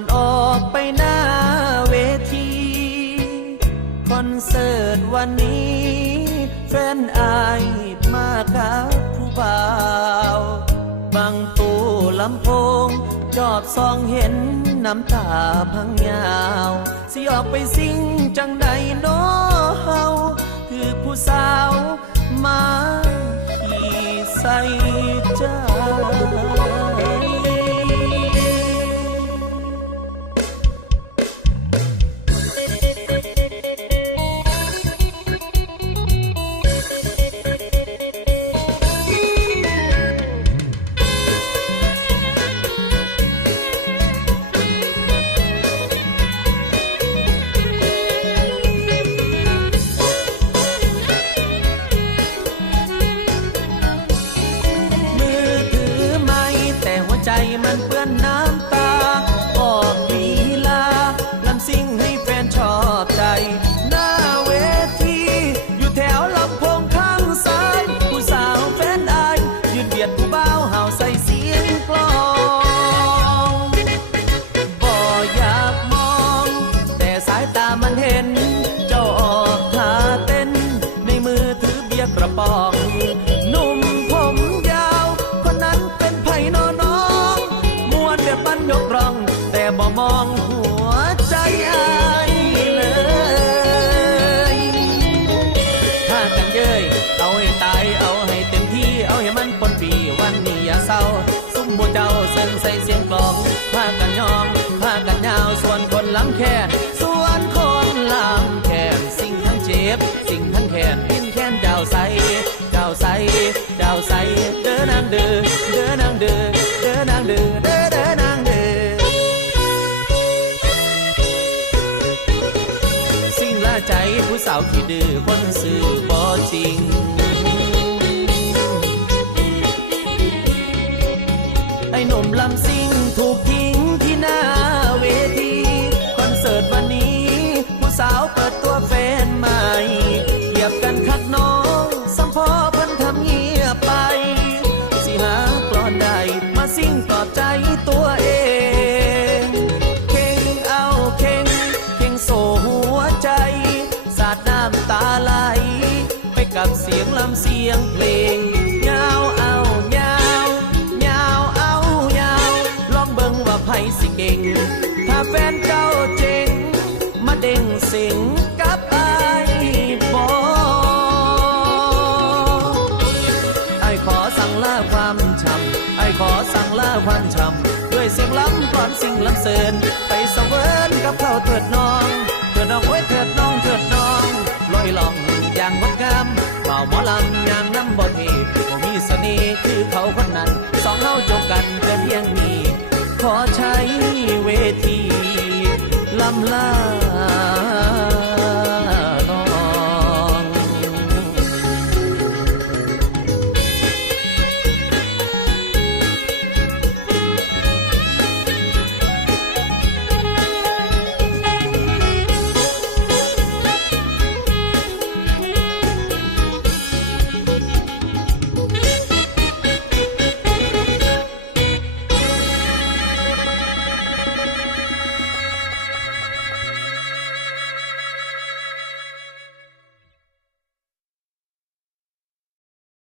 อนออกไปหน้าเวทีคอนเสิร์ตวันนี้แฟนอายมากับผู้บ่าวบางตู้ลำโพงจอบซองเห็นน้ำตาพังยาวสิออกไปสิ่งจังใดน้อเฮาคือผู้สาวมาขี่ใส่ใจมันเปื้อนน้ำตาออกลีลาลำซิ่งให้แฟนชอบใจหน้าเวทีอยู่แถวลำโพงข้างซ้ายผู้สาวแฟนอายยืนเบียดผู้บ่าวเห่าใส่เสียงกลองบ่อยากมองแต่สายตามันเห็นเจ้าออกท่าเต้นในมือถือเบียร์กระป๋องหนุ่มผมยาวคนนั้นเป็นไผ่นอนปั้นยกร้องแต่บ่มองหัวใจอายเลยถ้ากันเย้ยเอาให้ตายเอาให้เต็มที่เอาให้มันปนปีวันนี้อย่าเศร้าซุ่มบัวเจ้าเส้นใส่เสียงกลองพากันยองพากันยาวส่วนคนลำแค่ส่วนคนลำแค่สิ่งทั้งเจ็บสิ่งทั้งแขนพินแค้นเจ้าใสเจ้าใสเจ้าใสเด้อนางเด้อเด้อนางเด้อเด้อนางเด้อเด้อเด้อนางเด้อสิ่งละใจผู้สาวที่ดื้อคนซื่อบ่จริงไอ้หนุ่มลำซิ่งถูกทิ้งที่หน้าเวทีคอนเสิร์ตวันนี้ผู้สาวเปิดตัวแฟนใหม่เหยียบกันคักน้องสัมพอเพิ่นทำเงียบไปสิหากลอนใดมาซิ่งปลอบใจตัวเองเข่งเอาเข่งโซ่หัวใจสาดน้ำตาไหลไปกับเสียงลำเสียงเพลงยาวเอายาวยาวเอายาวลองเบิ่งว่าไผสิเก่งถ้าแฟนเจ้าเจ๋งมาเด้งเสียงกับไอ้บ่ไอ้ขอสั่งลาความช้ำไอ้ขอสั่งลาความช้ำด้วยเสียงล้ำกลอนสิ่งล้ำเสินไปเสวยกับเขาเถิดน้องเถิดน้องโอ้ยเถิดน้องเถิดน้องลอยล่องอย่างงดงามเป่าหมอลำอย่างน้ำบ่เทบ่มีเสน่ห์คือเขาคนนั้นสองเฮาจบกันแต่เพียงนี้ขอใช้เวทีลำลา